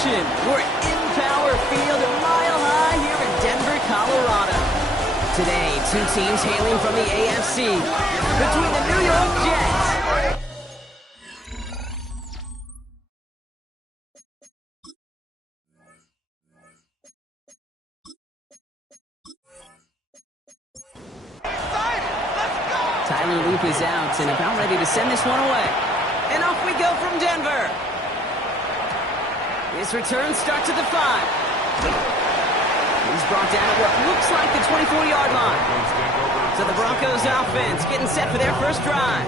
action. We're in Power Field, Mile High here in Denver, Colorado. Today, two teams hailing from the AFC. Between the New York Jets Tyler Loop is out and about ready to send this one away. And off we go from Denver. This return starts at the 5. He's brought down at what looks like the 24-yard line. So the Broncos offense getting set for their first drive.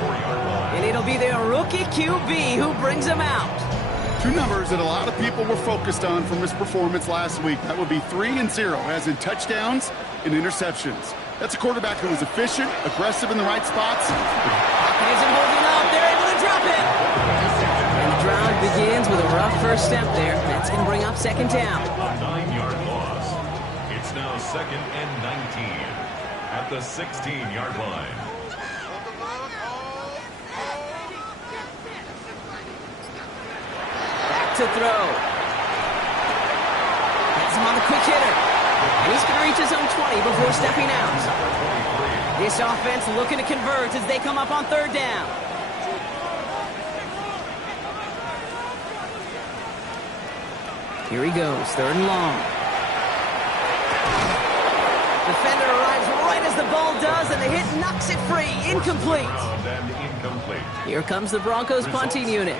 And it'll be their rookie QB who brings them out. Two numbers that a lot of people were focused on from his performance last week. That would be 3 and 0, as in touchdowns and interceptions. That's a quarterback who was efficient, aggressive in the right spots. Pocket isn't holding up. They're able to drop him. And the drive begins with a rough first step there. That's going to bring up second down. A 9-yard loss. It's now 2nd and 19 at the 16-yard line. Back to throw. Has him on the quick hitter. And he's going to reach his own 20 before stepping out. This offense looking to convert as they come up on third down. Here he goes, 3rd and long. Defender arrives right as the ball does, and the hit knocks it free. Incomplete. Here comes the Broncos punting unit.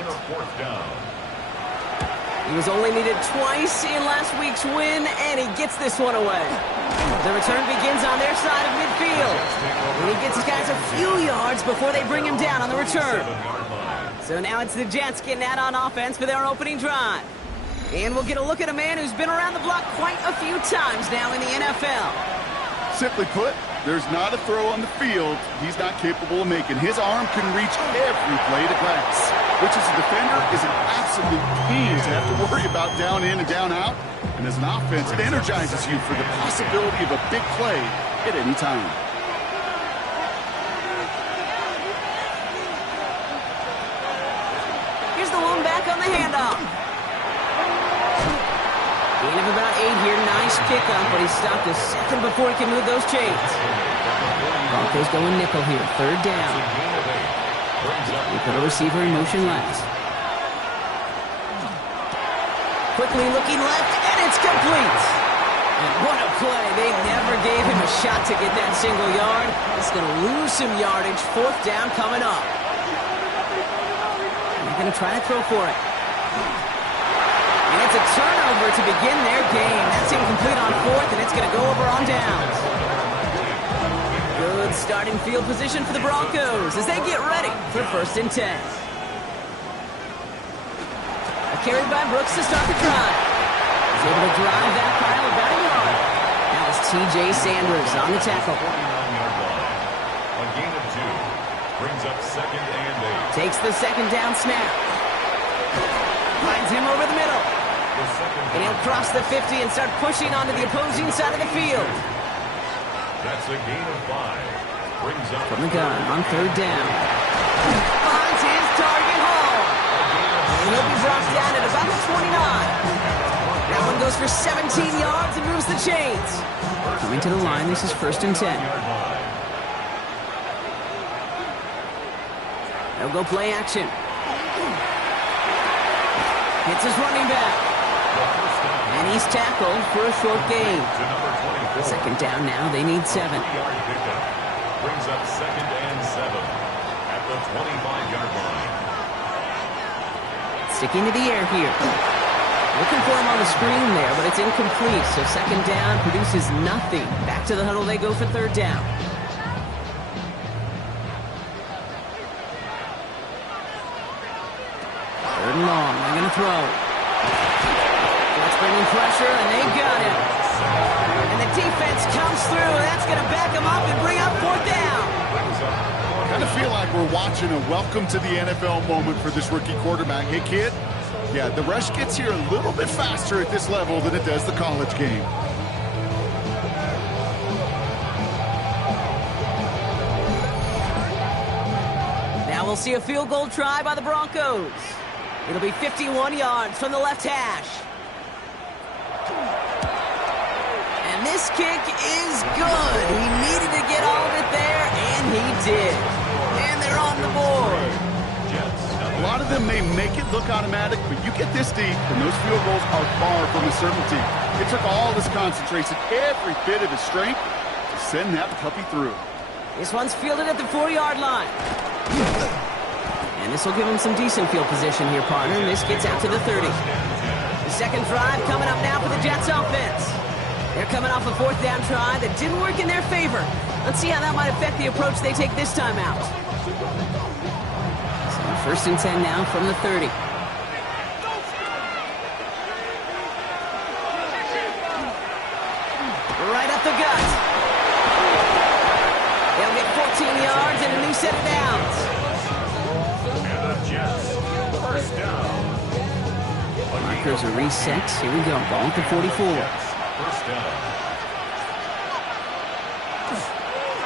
He was only needed twice in last week's win, and he gets this one away. The return begins on their side of midfield. And he gets his guys a few yards before they bring him down on the return. So now it's the Jets getting out on offense for their opening drive. And we'll get a look at a man who's been around the block quite a few times now in the NFL. Simply put, there's not a throw on the field he's not capable of making. His arm can reach every blade of grass, which as a defender is an absolute pain to have to worry about down in and down out. And as an offense, it energizes you for the possibility of a big play at any time. Here's the lone back on the handoff. Gain of about 8 here. Nice pickup, but he stopped a second before he can move those chains. Broncos going nickel here. 3rd down. We put a receiver in motion left. Quickly looking left, and it's complete. And what a play. They never gave him a shot to get that single yard. He's going to lose some yardage. 4th down coming up. They're going to try to throw for it. And it's a turnover to begin their game. That's incomplete on 4th, and it's going to go over on downs. Good starting field position for the Broncos as they get ready for 1st and 10. A carry by Brooks to start the drive. He's able to drive that pile about a yard. That was T.J. Sanders on the tackle. A gain of 2 brings up 2nd and 8. Takes the 2nd down snap. Finds him over the middle. And he'll cross the 50 and start pushing onto the opposing side of the field. That's a gain of 5. Brings up from the gun on 3rd down. Finds his target home. And he'll be brought down at about the 29. That one goes for 17 yards and moves the chains. Coming to the line, this is 1st and 10. They'll go play action. Hits his running back. And he's tackled for a short gain. 2nd down now. They need 7. Brings up 2nd and 7 at the 25-yard line. Sticking to the air here. Looking for him on the screen there, but it's incomplete. So 2nd down produces nothing. Back to the huddle they go for 3rd down. Third and long. They're going to throw. Jets bringing pressure, and they've got him. And the defense comes through. That's going to back him up and bring up 4th down. I kind of feel like we're watching a welcome to the NFL moment for this rookie quarterback. Hey, kid, yeah, the rush gets here a little bit faster at this level than it does the college game. Now we'll see a field goal try by the Broncos. It'll be 51 yards from the left hash. kick is good. He needed to get all of it there, and he did. And they're on the board. A lot of them may make it look automatic, but you get this deep, and those field goals are far from a certainty. It took all his concentration, every bit of his strength, to send that puppy through. This one's fielded at the 4-yard line. And this will give him some decent field position here, partner. This gets out to the 30. The second drive coming up now for the Jets offense. They're coming off a 4th down try that didn't work in their favor. Let's see how that might affect the approach they take this time out. So 1st and 10 now from the 30. Right up the gut. They'll get 14 yards and a new set of downs. And the Jets, first down. Markers are reset. Here we go. Ball at the 44. First down.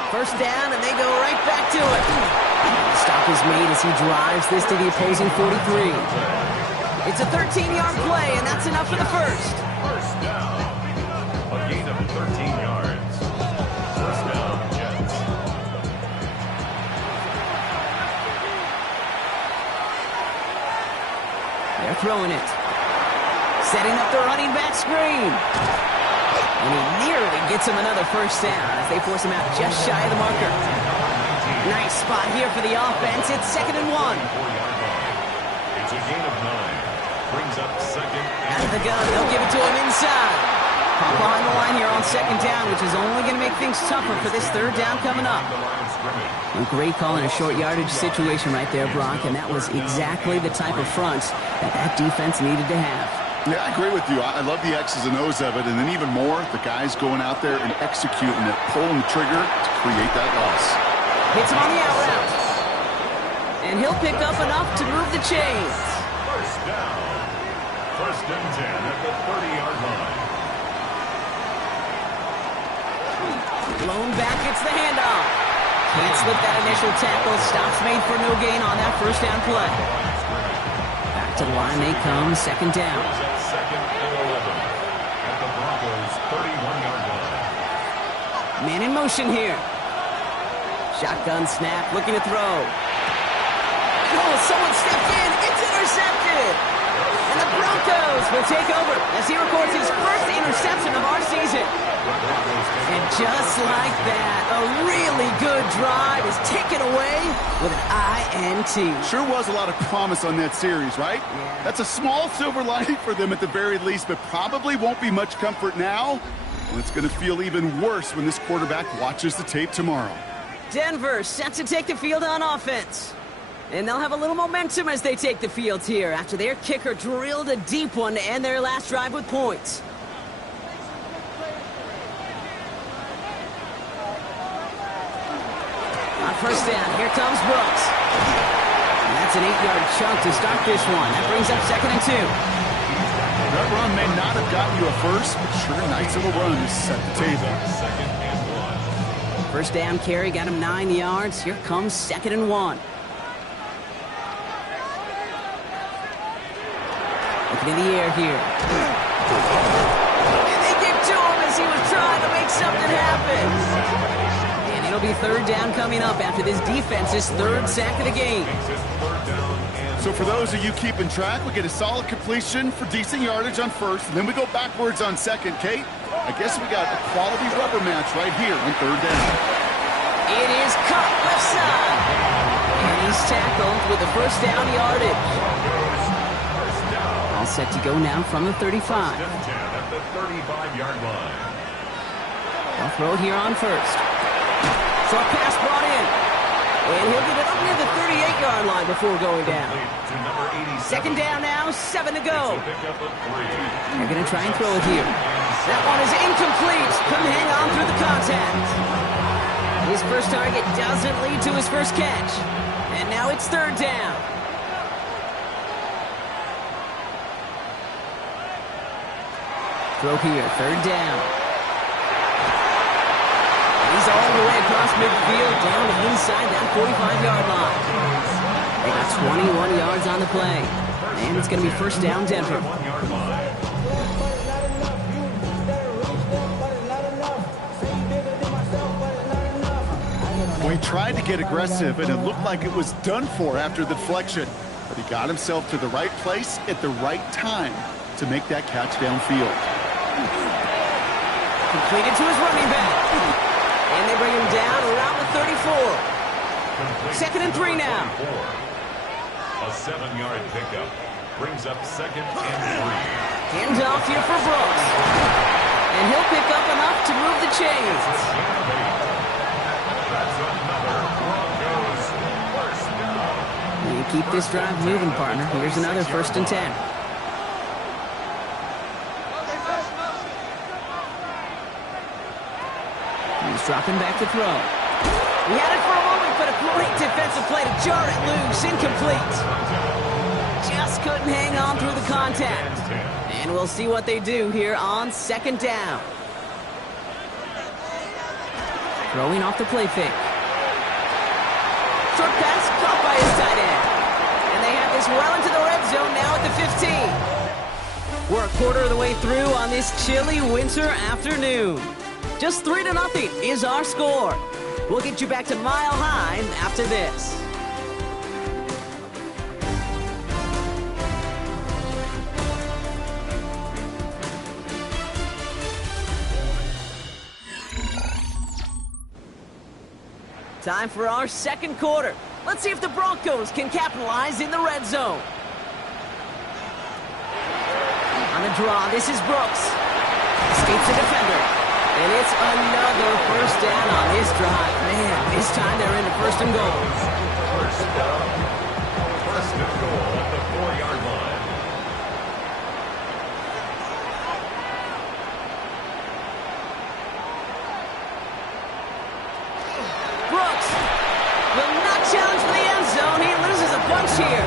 First down, and they go right back to it. Stop is made as he drives this to the opposing 43. It's a 13-yard play, and that's enough for the first. First down. A gain of 13 yards. First down, Jets. They're throwing it. Setting up the running back screen. And he nearly gets him another first down as they force him out just shy of the marker. Nice spot here for the offense. It's 2nd and 1. 4-yard line. It's a gain of 9. Brings up 2nd and Out of the gun, they'll give it to him inside. Pop behind the line here on 2nd down, which is only going to make things tougher for this 3rd down coming up. the line of scrimmage. A great call in a short yardage situation right there, Brock, and that was exactly the type of front that defense needed to have. Yeah, I agree with you. I love the X's and O's of it, and then even more, the guys going out there and executing it, pulling the trigger to create that loss. Hits him on the out route. And he'll pick up enough to move the chains. First down. First and 10 at the 30-yard line. Blown back, it's the handoff. Can't slip that initial tackle. Stops made for no gain on that first down play. Back to the line they come, 2nd down. Brings up 2nd and 11 at the Broncos' 31-yard line. Man in motion here. Shotgun snap, looking to throw. Oh, someone stepped in. It's intercepted. And the Broncos will take over as he records his first interception of our season. And just like that, a really good drive is taken away with an INT. Sure was a lot of promise on that series, right? Yeah. That's a small silver lining for them at the very least, but probably won't be much comfort now. And it's going to feel even worse when this quarterback watches the tape tomorrow. Denver set to take the field on offense. And they'll have a little momentum as they take the field here after their kicker drilled a deep one to end their last drive with points. On first down, here comes Brooks. And that's an 8-yard chunk to start this one. That brings up 2nd and 2. That run may not have gotten you a first, but sure nice of a run to set the table. 2nd and 1. First down carry got him 9 yards. Here comes 2nd and 1. Looking in the air here. And they get to him as he was trying to make something happen. And it'll be 3rd down coming up after this defense's 3rd sack of the game. So for those of you keeping track, we get a solid completion for decent yardage on first, and then we go backwards on second. Kate, I guess we got a quality rubber match right here on 3rd down. It is caught left side. And he's tackled with the first down yardage. All set to go now from the 35. At the 35-yard line. They'll throw it here on first. Short pass brought in. And he'll get it up near the 38-yard line before going down. To number 87. 2nd down now, 7 to go. Pickup of 3. They're going to try and throw it here. That one is incomplete. Couldn't hang on through the contact. His first target doesn't lead to his first catch. And now it's 3rd down. Throw here, 3rd down. He's all the way across midfield, down to inside that 45-yard line. They got 21 yards on the play. And it's going to be first down, Denver. 1-yard line. tried to get aggressive, and it looked like it was done for after the deflection. But he got himself to the right place at the right time to make that catch downfield. Completed to his running back. And they bring him down around the 34. Second and 3 now. A 7-yard pickup brings up second and 3. Handoff here for Brooks. And he'll pick up enough to move the chains. That's another Broncos first down. You keep this drive moving, partner. Here's another 1st and 10. He's dropping back to throw. He had it for a moment, but a great defensive play to jar it loose. Incomplete. Just couldn't hang on through the contact. And we'll see what they do here on 2nd down. Throwing off the play fake. Short pass caught by his tight end. And they have this well into the red zone now at the 15. We're a quarter of the way through on this chilly winter afternoon. Just 3-0 is our score. We'll get you back to Mile High after this. Time for our 2nd quarter. Let's see if the Broncos can capitalize in the red zone. On the draw, this is Brooks. Escapes the defender. And it's another 1st down on this drive. Man, this time they're into 1st and goal. First down. 1st and goal at the 4-yard line. Brooks will not challenge for the end zone. He loses a bunch here.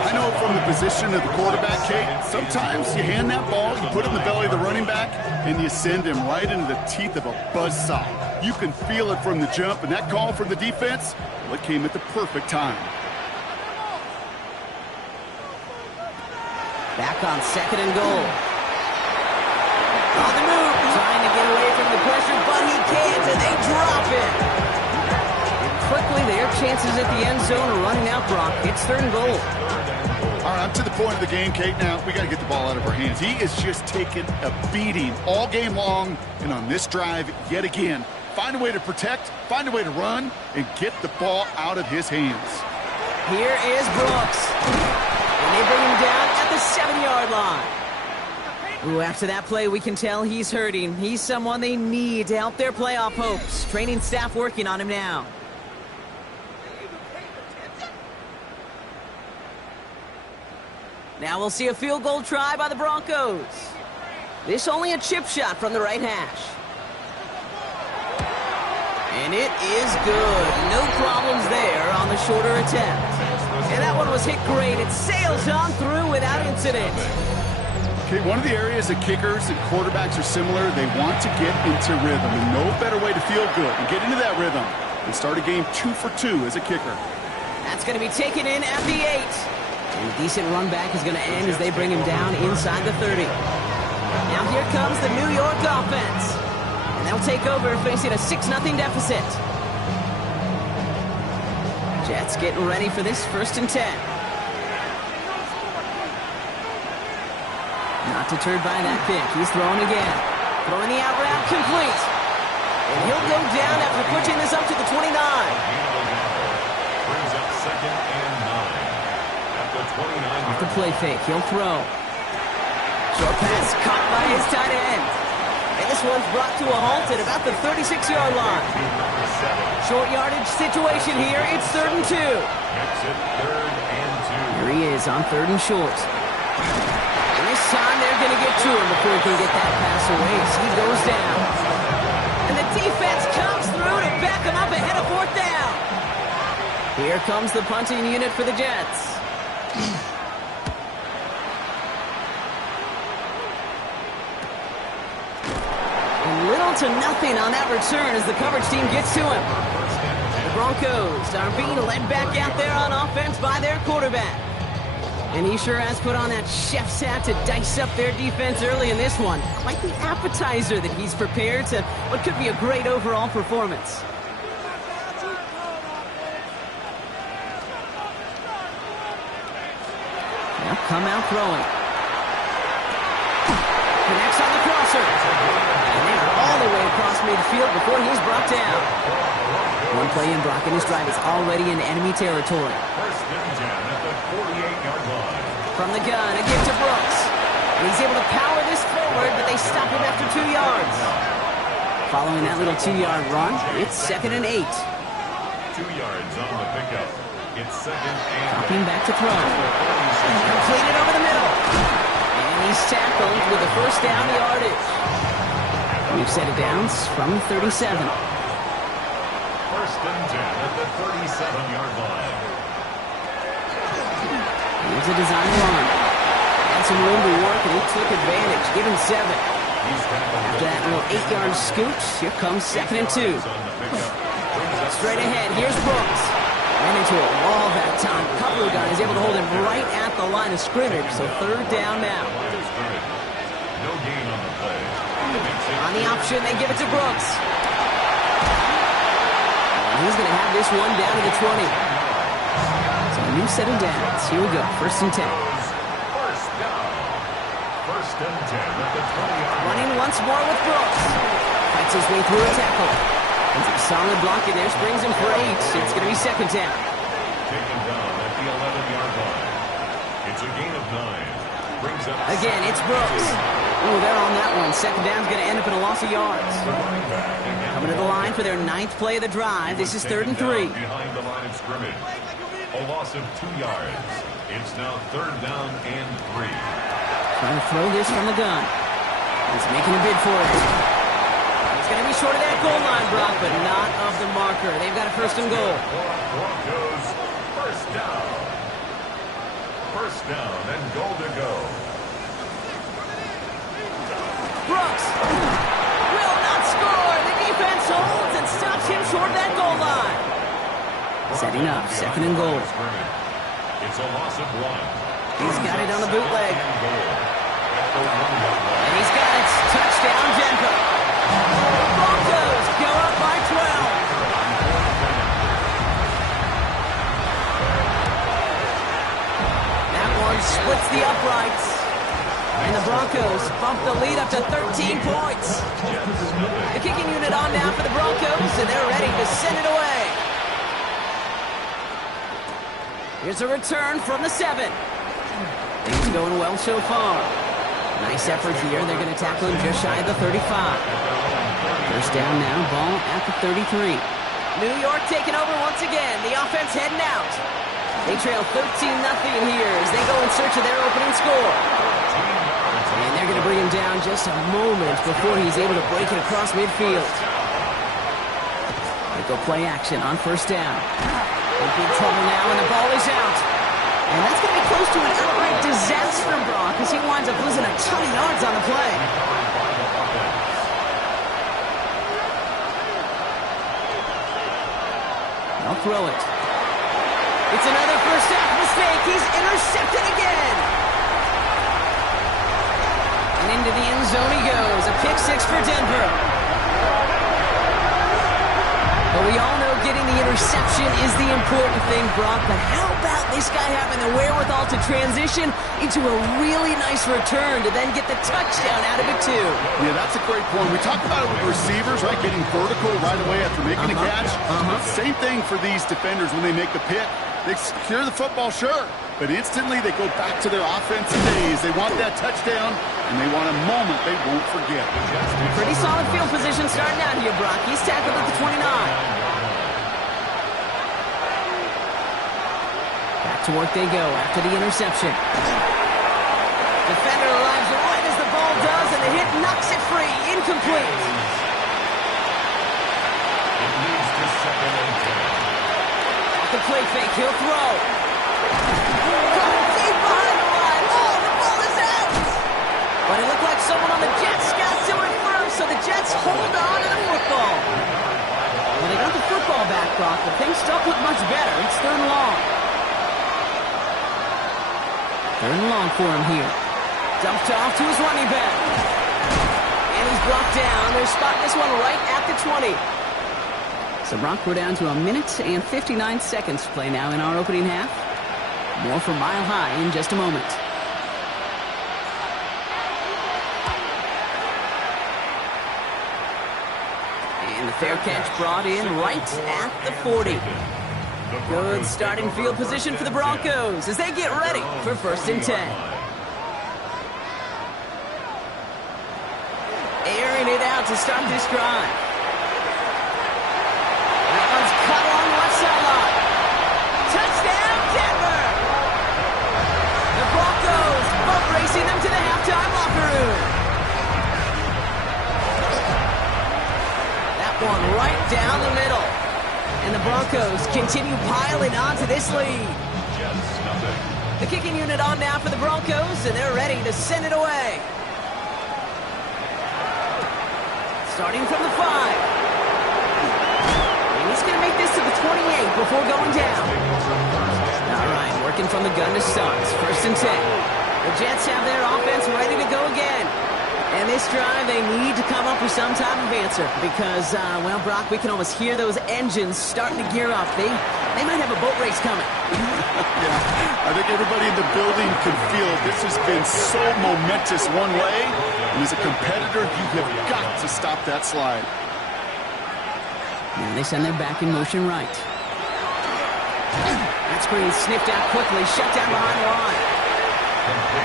I know from the position of the quarterback, Kate, sometimes you hand that ball, you put it in the belly of the running back, and you send him right into the teeth of a buzzsaw. You can feel it from the jump, and that call from the defense, well, it came at the perfect time. Back on 2nd and goal. On the move, trying to get away from the pressure, but he can't, and they drop it. And quickly, their chances at the end zone are running out, Brock. It's 3rd and goal. All right, I'm to the point of the game, Kate. Now, we got to get the ball out of our hands. He is just taking a beating all game long, and on this drive, yet again, find a way to protect, find a way to run, and get the ball out of his hands. Here is Brooks. And they bring him down at the 7-yard line. Ooh, after that play, we can tell he's hurting. He's someone they need to help their playoff hopes. Training staff working on him now. Now we'll see a field goal try by the Broncos. This only a chip shot from the right hash. And it is good. No problems there on the shorter attempt. And that one was hit great. It sails on through without incident. Okay, one of the areas that kickers and quarterbacks are similar, they want to get into rhythm. And no better way to feel good and get into that rhythm than start a game 2 for 2 as a kicker. That's going to be taken in at the 8. And a decent run back is going to end as they bring him down inside the 30. Now here comes the New York offense. And they'll take over facing a 6-0 deficit. Jets getting ready for this 1st and 10. Not deterred by that pick. He's throwing again. Throwing the out route complete. And he'll go down after pushing this up to the 29. Brings up 2nd and 9. At the 29. Off the play fake. He'll throw. Short pass caught by his tight end. And this one's brought to a halt at about the 36-yard line. Short yardage situation here. It's 3rd and 2. Makes it 3rd and 2. Here he is on 3rd and short. And this time they're going to get to him before he can get that pass away as he goes down. And the defense comes through to back him up ahead of 4th down. Here comes the punting unit for the Jets. Little to nothing on that return as the coverage team gets to him. The Broncos are being led back out there on offense by their quarterback. And he sure has put on that chef's hat to dice up their defense early in this one. Quite the appetizer that he's prepared to what could be a great overall performance. come out throwing. Connects on the crosser. And they're all the way across midfield before he's brought down. One play in, Brock, and his drive is already in enemy territory. First and 10 at the 48-yard line. From the gun, a give to Brooks. And he's able to power this forward, but they stop him after 2 yards. Following that little 2-yard run, it's 2nd and 8. 2 yards on the pickup. It's 2nd and Dropping back to throw. Completed over the middle. And he's tackled with the first down yardage. We've set it downs from the 37. First and 10 at the 37-yard line. Here's a design run. Had some room to work, and he took advantage. Give him 7. After that little 8-yard scoot, here comes 2nd and 2. Straight ahead, here's Brooks. Ran into a wall that time. Couple of guys able to hold him right at the line of scrimmage, so 3rd down now. No gain on the play. On the option, they give it to Brooks. And he's going to have this one down to the 20. So a new set of downs. Here we go, 1st and 10. First down. First and 10 at the 20-yard line. Running once more with Brooks. Fights his way through a tackle. And some solid blocking there. Springs him for 8. It's going to be 2nd down. Taken down at the 11-yard line. It's a gain of 9. Brings up Again, it's Brooks. Oh, they're on that one. 2nd down's going to end up in a loss of yards. Coming to the line for their 9th play of the drive. This is 3rd and 3. Behind the line of scrimmage. A loss of 2 yards. It's now 3rd down and 3. Trying to throw this from the gun. He's making a bid for it. He's going to be short of that goal line, Brock, but not of the marker. They've got a 1st and goal. Broncos, first down. First down and goal to go. Brooks will not score. The defense holds and stops him short of that goal line. Setting up, 2nd and goal. It's a loss of 1. He's got it on the bootleg. And he's got it. Touchdown, Denver. The Broncos go up by 12. That one splits the uprights. And the Broncos bump the lead up to 13 points. The kicking unit on now for the Broncos, and they're ready to send it away. Here's a return from the 7. Things going well so far. Nice effort here. They're going to tackle him just shy of the 35. First down now, ball at the 33. New York taking over once again. The offense heading out. They trail 13-0 here as they go in search of their opening score. And they're going to bring him down just a moment before he's able to break it across midfield. They go play action on first down. In big trouble now, and the ball is out. And that's going to be close to an outright disaster, Brock, as he winds up losing a ton of yards on the play. They'll throw it. It's another first half mistake. He's intercepted again. And into the end zone he goes. A pick 6 for Denver. But we all know getting the interception is the important thing, Brock. But how about this guy having the wherewithal to transition into a really nice return to then get the touchdown out of it, too? Yeah, that's a great point. We talk about it with receivers, right, getting vertical right away after making a catch. Same thing for these defenders when they make the pick. They secure the football, sure, but instantly they go back to their offensive days. They want that touchdown, and they want a moment they won't forget. Pretty solid field position starting out here, Brock. He's tackled at the 29. Back to work they go after the interception. Defender arrives right as the ball does, and the hit knocks it free. Incomplete. It leads to 2nd and 10. The play fake, he'll throw. Deep behind the line. Oh, the ball is out. But it looked like someone on the Jets got to it first, so the Jets hold on to the football. Well, they got the football back, Brock, but things don't look much better. It's 3rd and long. 3rd and long for him here. Dumped off to his running back. And he's brought down. They're spotting this one right at the 20. So, Brock, we're down to 1 minute and 59 seconds to play now in our opening half. More from Mile High in just a moment. a fair catch brought in right at the 40. Good starting field position for the Broncos as they get ready for 1st and 10. Airing it out to start this drive. That one's cut along the left sideline. Touchdown, Denver! The Broncos both racing them to the halftime locker room. That one right down the middle. And the Broncos continue piling on to this lead. The kicking unit on now for the Broncos, and they're ready to send it away. Starting from the 5. And he's going to make this to the 28 before going down. All right, working from the gun to start. 1st and 10. The Jets have their offense ready to go again. And this drive, they need to come up with some type of answer because, well, Brock, we can almost hear those engines starting to gear up. They might have a boat race coming. Yeah, I think everybody in the building can feel this has been so momentous one way. And as a competitor, you have got to stop that slide. And they send their back in motion right. That screen sniffed out quickly, shut down behind the line.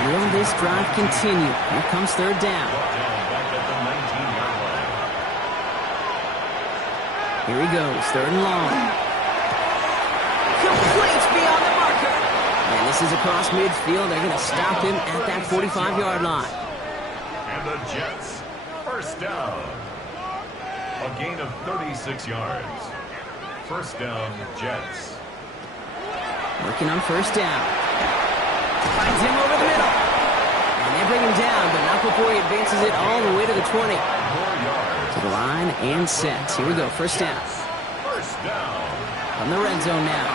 Will this drive continue? Here comes 3rd down. Here he goes, 3rd and long. Complete beyond the marker. And this is across midfield. They're going to stop him at that 45-yard line. And the Jets, 1st down. A gain of 36 yards. 1st down, Jets. Working on 1st down. Finds him over the middle. And they bring him down, but not before he advances it all the way to the 20. To the line and set. Here we go, 1st down. 1st down. From the red zone now.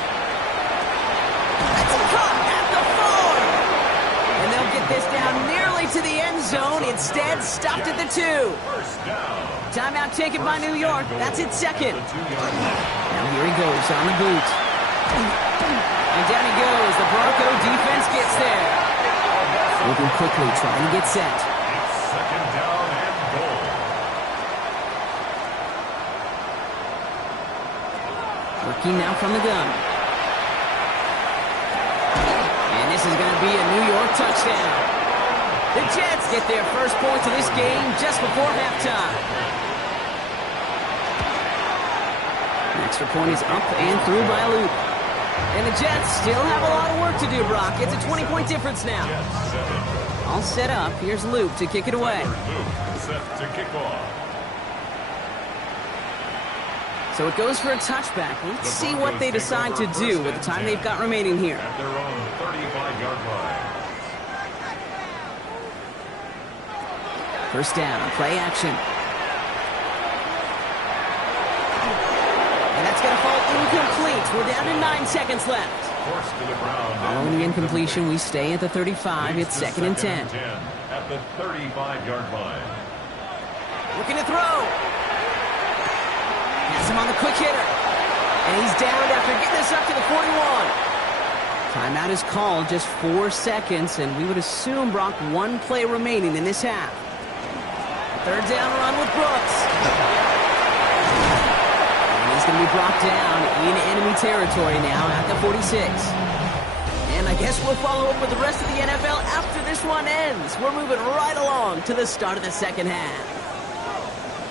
That's caught at the 4. And they'll get this down nearly to the end zone. Instead, stopped at the 2. 1st down. Timeout taken by New York. That's its 2nd. Now here he goes on the boot. And down he goes. The Bronco defense gets there. Moving quickly, trying to get set. It's 2nd down and goal. Working now from the gun. And this is going to be a New York touchdown. The Jets get their first points of this game just before halftime. The extra point is up and through by a loop. And the Jets still have a lot of work to do, Brock. It's a 20-point difference now. All set up. Here's Luke to kick it away. Luke set to kick off. So it goes for a touchback. Let's see what they decide to do with the time they've got remaining here. At their own 35-yard line. 1st down, play action. And that's going to fall incomplete. We're down to 9 seconds left. Forced to the ground. Following the incompletion, we stay at the 35. It's 2nd and 10. At the 35-yard line. Looking to throw. Has him on the quick hitter. And he's downed after getting this up to the 41. Timeout is called, just 4 seconds, and we would assume, Brock, 1 play remaining in this half. 3rd down run with Brooks. And he's going to be brought down in enemy territory now at the 46. And I guess we'll follow up with the rest of the NFL after this one ends. We're moving right along to the start of the 2nd half.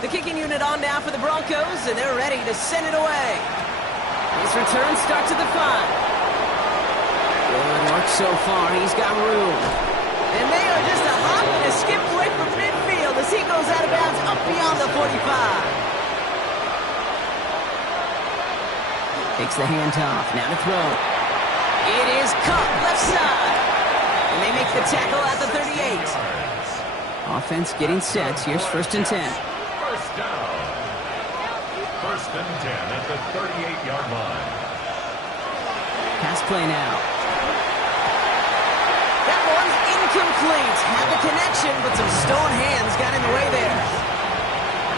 The kicking unit on now for the Broncos, and they're ready to send it away. His return starts at the 5. Good work so far. He's got room. And they are just a hop and a skip away from midfield as he goes out of bounds up beyond the 45. Takes the handoff. Now to throw. It is caught left side. And they make the tackle at the 38. Offense getting set. Here's 1st and 10. 1st down. 1st and 10 at the 38-yard line. Pass play now. That one's incomplete. Had the connection, but some stone hands got in the way there.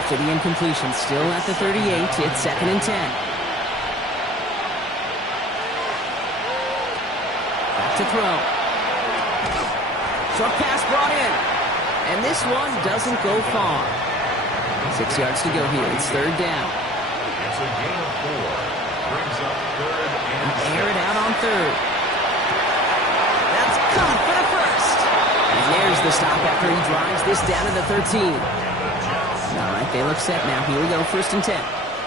After the incompletion, still at the 38, it's 2nd and 10. Back to throw. Short pass brought in. And this one doesn't go far. 6 yards to go here. It's third down. It's a gain of 4. Brings up third and Air it out on third. That's good for the first. And there's the stop after he drives this down to the 13. All right, they look set now. Here we go, first and 10.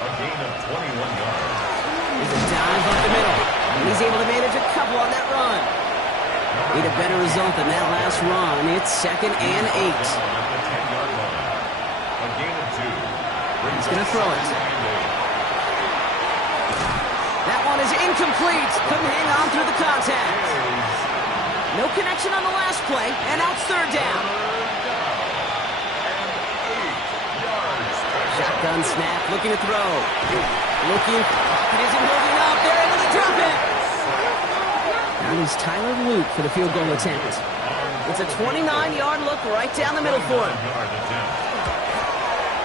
a gain of 21 yards. There's a dive up the middle. And he's able to manage a couple on that run. Need a better result than that last run. It's second and 8. At the 10-yard line. A gain of 2. He's going to throw it. That one is incomplete. Couldn't hang on through the contact. No connection on the last play, and now it's third down. Shotgun snap, looking to throw. Looking, it isn't moving up. They're able to drop it. That is Tyler Luke for the field goal attempt. It's a 29-yard look right down the middle for him.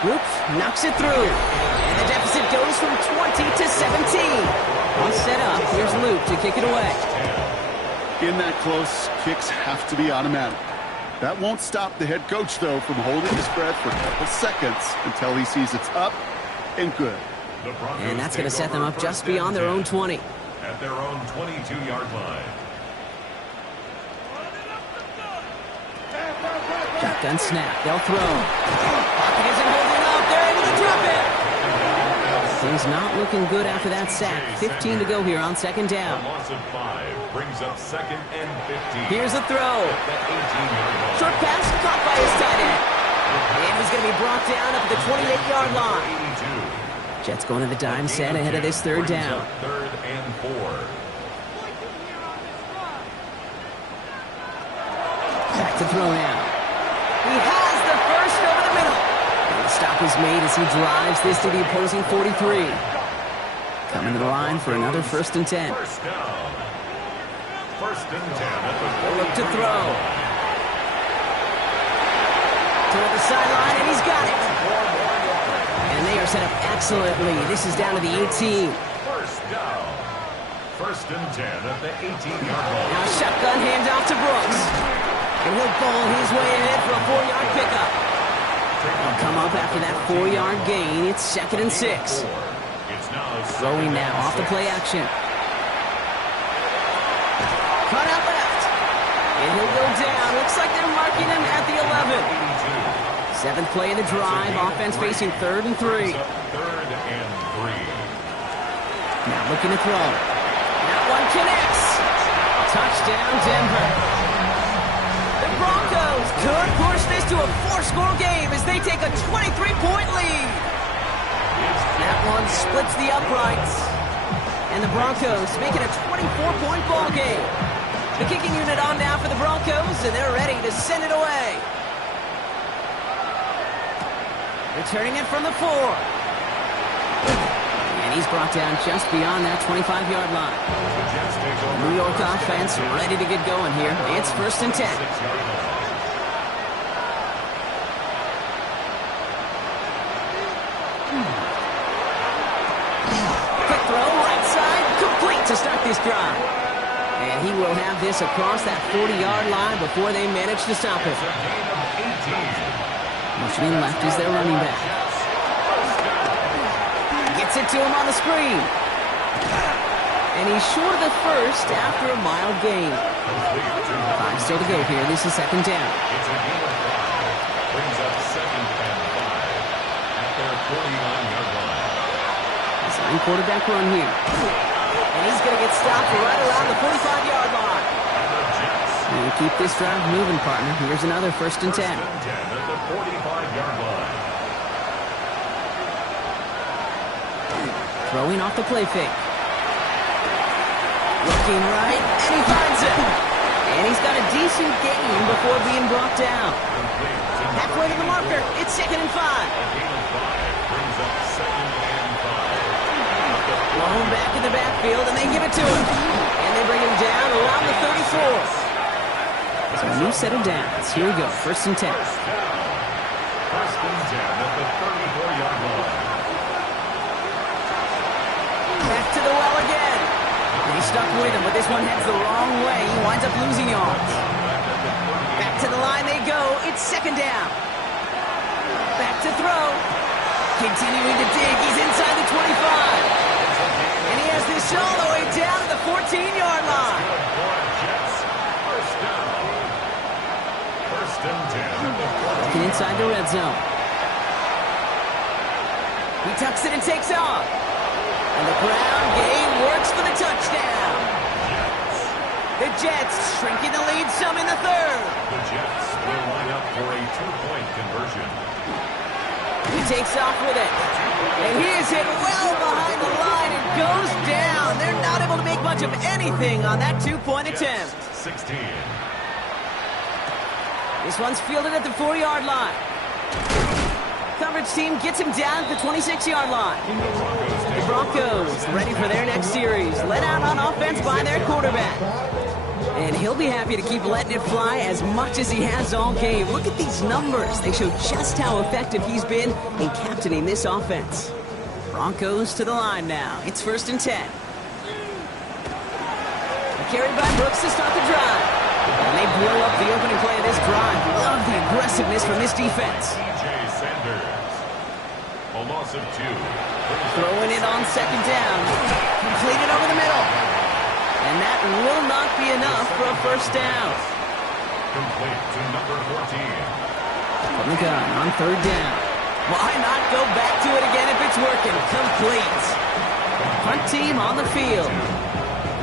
Luke knocks it through. And the deficit goes from 20 to 17. All set up. Here's Luke to kick it away. In that close, kicks have to be automatic. That won't stop the head coach, though, from holding his breath for a couple seconds until he sees it's up and good. And that's going to set them up just beyond their own 20. At their own 22-yard line. Shotgun snap. They'll throw. Pocket isn't holding up. They're able to drop it. Things not looking good after that sack. 15 to go here on second down. A loss of 5 brings up second and 15. Here's a throw. That 18-yard line. Short pass caught by his tight end. And he's going to be brought down up at the 28-yard line. 82. Jets going to the dime set ahead of this third Brings down. up third and 4. Back to throw now. He has the first over the middle. And the stop is made as he drives this to the opposing 43. Coming to the line for another first and 10. First down. First and 10 at the Look to throw. Toward the sideline, and he's got it. And they are set up excellently. This is down to the 18. First down. First and 10 at the 18-yard line. Now shotgun handoff to Brooks. And he'll bowl his way ahead for a 4-yard pickup. They'll come up after that 4-yard gain. It's second and 6. It's now Throwing now off the play action. Cut out left. And he'll go down. Looks like they're marking him at the 11. 7th play of the drive. Offense facing third and 3. Third and 3. Now looking to throw. That one connects. Touchdown, Denver. The Broncos could push this to a 4-score game as they take a 23-point lead. That one splits the uprights. And the Broncos make it a 24-point ball game. The kicking unit on now for the Broncos, and they're ready to send it away. Returning it from the 4. And he's brought down just beyond that 25-yard line. New York offense ready to get going here. It's first and 10. Quick throw, right side, complete to start this drive. And he will have this across that 40-yard line before they manage to stop it. Motioning left is their running back. Gets it to him on the screen. And he's short of the first after a mild gain. 5 still to go here. This is second down. It's a gain of 5. Brings up second and 5 at their 49-yard line. Design quarterback run here. And he's going to get stopped right around the 45-yard line. And keep this drive moving, partner. Here's another first and 10. First and 10 at the 45-yard line. Throwing off the play fake. Looking right, and he finds it. And he's got a decent gain before being brought down. Halfway to the marker, it's second and 5. A gain of 5 brings up second and 5. Blown back in the backfield, and they give it to him. And they bring him down around the 34. So a new set of downs. Here we go, first and 10. First down. First and 10 at the 34-yard line. Back to the well again. And he's stuck with him, but this one heads the wrong way. He winds up losing yards. Back to the line they go. It's second down. Back to throw. Continuing to dig. He's inside the 25. And he has this all the way down to the 14-yard line. First down. First and 10. Looking inside the red zone. He tucks it and takes off. And the ground game works for the touchdown. The Jets shrinking the lead some in the third. The Jets will line up for a two-point conversion. He takes off with it. And he is hit well behind the line and goes down. They're not able to make much of anything on that two-point attempt. 16. This one's fielded at the 4-yard line. Coverage team gets him down at the 26-yard line. The Broncos ready for their next series. Let out on offense by their quarterback. And he'll be happy to keep letting it fly as much as he has all game. Look at these numbers. They show just how effective he's been in captaining this offense. Broncos to the line now. It's first and 10. A carry by Brooks to start the drive. And they blow up the opening play of this drive. Love the aggressiveness from this defense. A loss of 2. Throwing it on second down. Completed over the middle. And that will not be enough for a first down. Complete to number 14. From the gun on third down. Why not go back to it again if it's working? Complete. Front team on the field.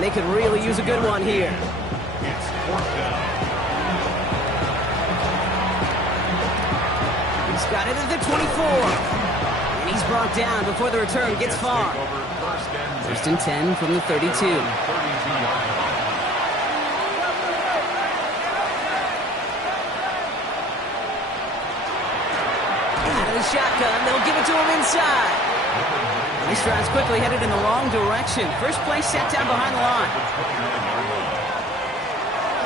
They could really use a good one here. It's fourth down. He's got it at the 24. And he's brought down before the return gets far. First and 10 from the 32. Out of the shotgun, they'll give it to him inside. He strides quickly, headed in the wrong direction. First play set down behind the line.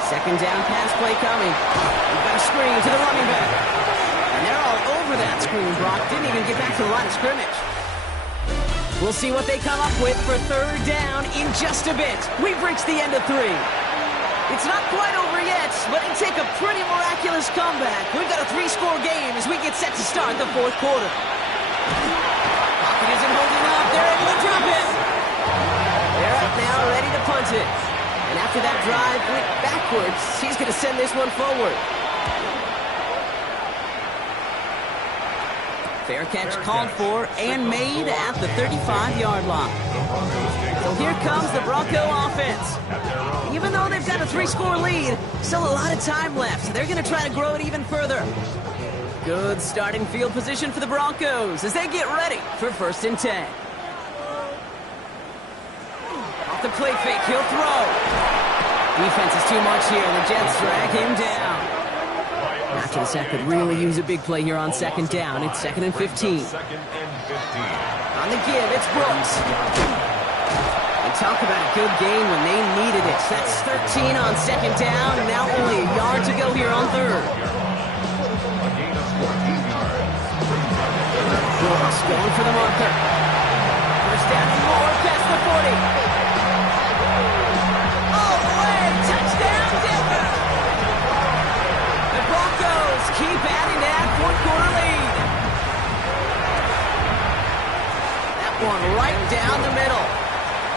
Second down pass play coming. We've got a screen to the running back. And they're all over that screen. Brock didn't even get back to the line of scrimmage. We'll see what they come up with for third down in just a bit. We've reached the end of 3. It's not quite over yet, but it take a pretty miraculous comeback. We've got a 3-score game as we get set to start the fourth quarter. Pocket isn't holding up. They're able to drop it. They're up now, ready to punt it. And after that drive went backwards, he's going to send this one forward. Fair catch called for and made at the 35-yard line. So here comes the Bronco offense. Even though they've got a 3-score lead, still a lot of time left. They're going to try to grow it even further. Good starting field position for the Broncos as they get ready for first and 10. Off the play fake, he'll throw. Defense is too much here, and the Jets drag him down. After the sack could really use a big play here on second down. It's second and 15. On the give, it's Brooks. They talk about a good game when they needed it. That's 13 on second down, and now only a yard to go here on third. Brooks going for the marker. First down and more past the 40. All the way, touchdown Denver! The Broncos keep adding that fourth-quarter lead. That one right down the middle.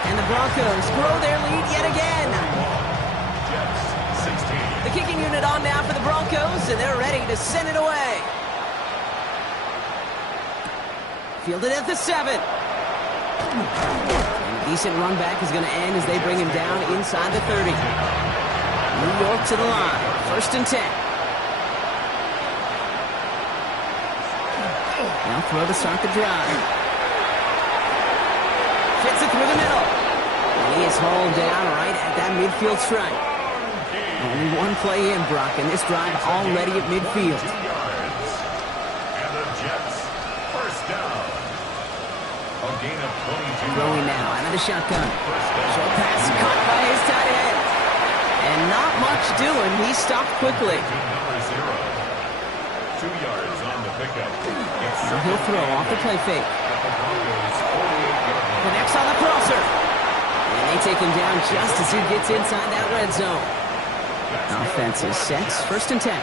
And the Broncos grow their lead yet again. The kicking unit on now for the Broncos, and they're ready to send it away. Fielded at the 7. And a decent run back is going to end as they bring him down inside the 30. New York to the line. First and 10. Now throw to start the drive. Fits it through the middle. And he is hauled down right at that midfield stripe. Only one play in, Brock, and this drive already at midfield. And the Jets, first down. A gain of 22. Throwing now out of the shotgun. Short pass caught by his tight end. And not much doing. He stopped quickly. Number 0. 2 yards on the pickup. So he'll throw off the play fake. Connects on the crosser. And they take him down just as he gets inside that red zone. Offense is set. First and 10.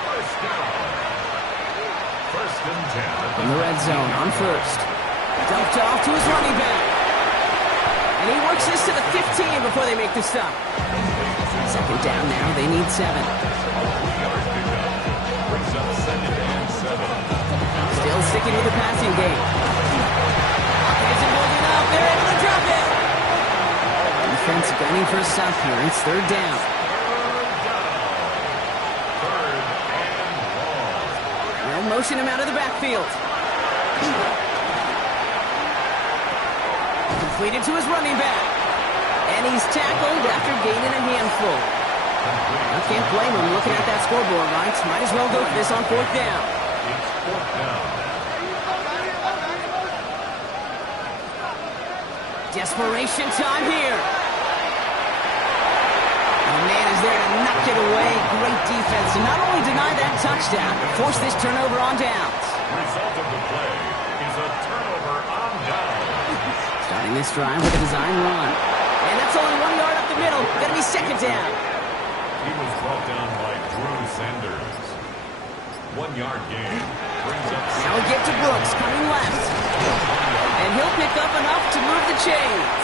First and 10. In the red zone on first. Dumped off to his running back. And he works this to the 15 before they make the stop. Second down now, they need 7. Still sticking with the passing game. Isn't holding up, they're able to drop it. Defense gunning for a stop here, it's 3rd down. They'll motion him out of the backfield. Completed to his running back. And he's tackled after gaining a handful. I can't blame him looking at that scoreboard, right? Might as well go for this on 4th down. It's 4th down. Desperation time here. The man is there to knock it away. Great defense to not only deny that touchdown, but force this turnover on downs. Result of the play is a turnover on downs. Starting this drive with a design run. And that's only 1 yard up the middle. Gonna be 2nd down. He was brought down by Drew Sanders. 1 yard gain. Brings up. Now we get to Brooks coming left. And he'll pick up enough to move the chains.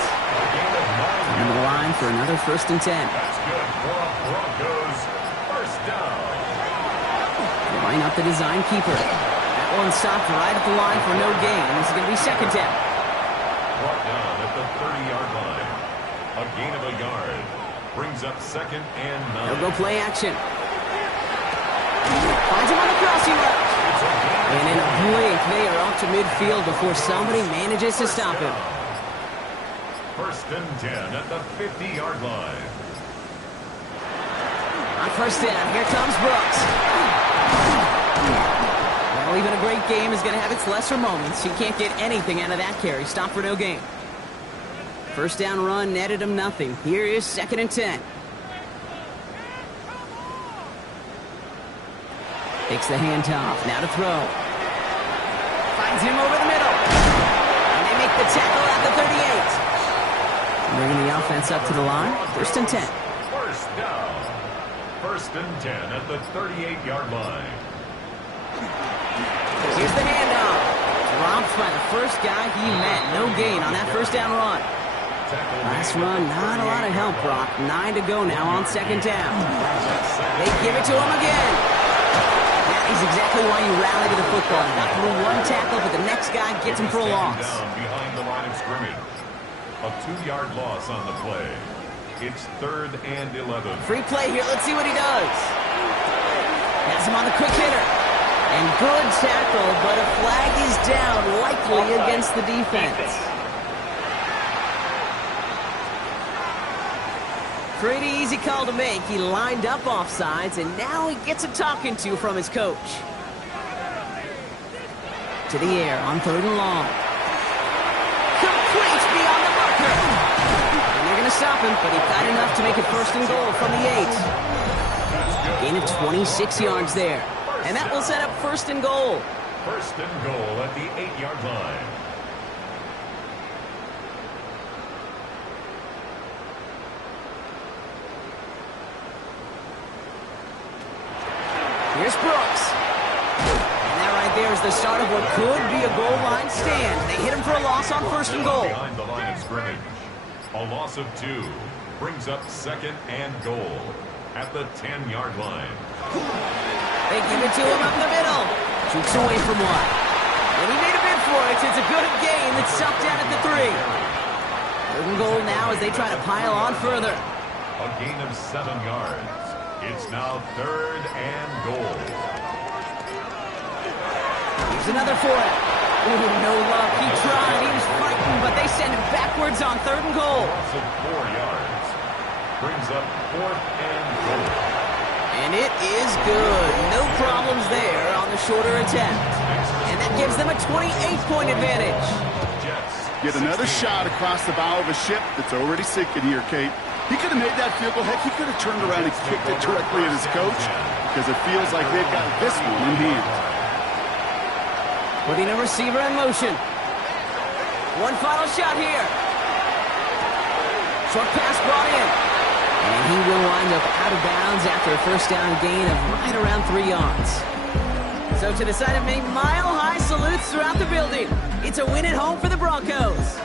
On the line for another 1st and 10. That's good for a Broncos 1st down. Line up the design keeper. That one stopped right at the line for no gain. This is going to be 2nd down. Brought down at the 30-yard line. A gain of a yard. Brings up 2nd and 9. They'll go play action. Finds him on the crossing route. And in a blink, they are off to midfield before somebody manages to stop him. 1st and 10 at the 50-yard line. On 1st down, here comes Brooks. Well, even a great game is going to have its lesser moments. He can't get anything out of that carry. Stop for no gain. 1st down run netted him nothing. Here is 2nd and 10. Takes the handoff. Now to throw. Finds him over the middle. And they make the tackle at the 38. Bringing the offense up to the line. 1st and 10. 1st down. 1st and 10 at the 38-yard line. Here's the handoff. Dropped by the first guy he met. No gain on that 1st down run. Last run, not a lot of help, Brock. 9 to go now on 2nd down. They give it to him again. That is exactly why you rally to the football. Not through one tackle, but the next guy gets him for a loss. Down behind the line of scrimmage. A 2-yard loss on the play. It's 3rd and 11. Free play here. Let's see what he does. Has him on the quick hitter. And good tackle, but a flag is down, likely against the defense. Pretty easy call to make. He lined up offsides, and now he gets a talking to from his coach. To the air on 3rd and long. Complete beyond the marker. And they're going to stop him, but he got enough to make it 1st and goal from the 8. Gain of 26 yards there. And that will set up 1st and goal. 1st and goal at the 8-yard line. Here's Brooks. And that right there is the start of what could be a goal line stand. They hit him for a loss on 1st and goal. Behind the line of scrimmage. A loss of 2 brings up 2nd and goal at the 10-yard line. They give it to him up the middle. Shoots away from one. And he made a bid for it. It's a good gain. It's stopped down at the 3. 3rd and goal now as they try to pile on further. A gain of 7 yards. It's now 3rd and goal. Here's another for it. Ooh, no luck. He tried. He was frightened, but they send him backwards on 3rd and goal. Loss of 4 yards. Brings up 4th and goal. And it is good. No problems there on the shorter attempt. And that gives them a 28-point advantage. Get another shot across the bow of a ship that's already sinking here, Kate. He could have made that field goal. Heck, he could have turned around and kicked it directly at his coach because it feels like they've got this one in hand. Putting a receiver in motion. One final shot here. Short pass brought in. And he will wind up out of bounds after a 1st down gain of right around 3 yards. So to decide it, Mile High salutes buzz throughout the building. It's a win at home for the Broncos.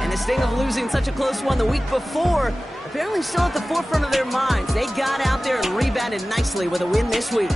And the sting of losing such a close one the week before, apparently still at the forefront of their minds. They got out there and rebounded nicely with a win this week.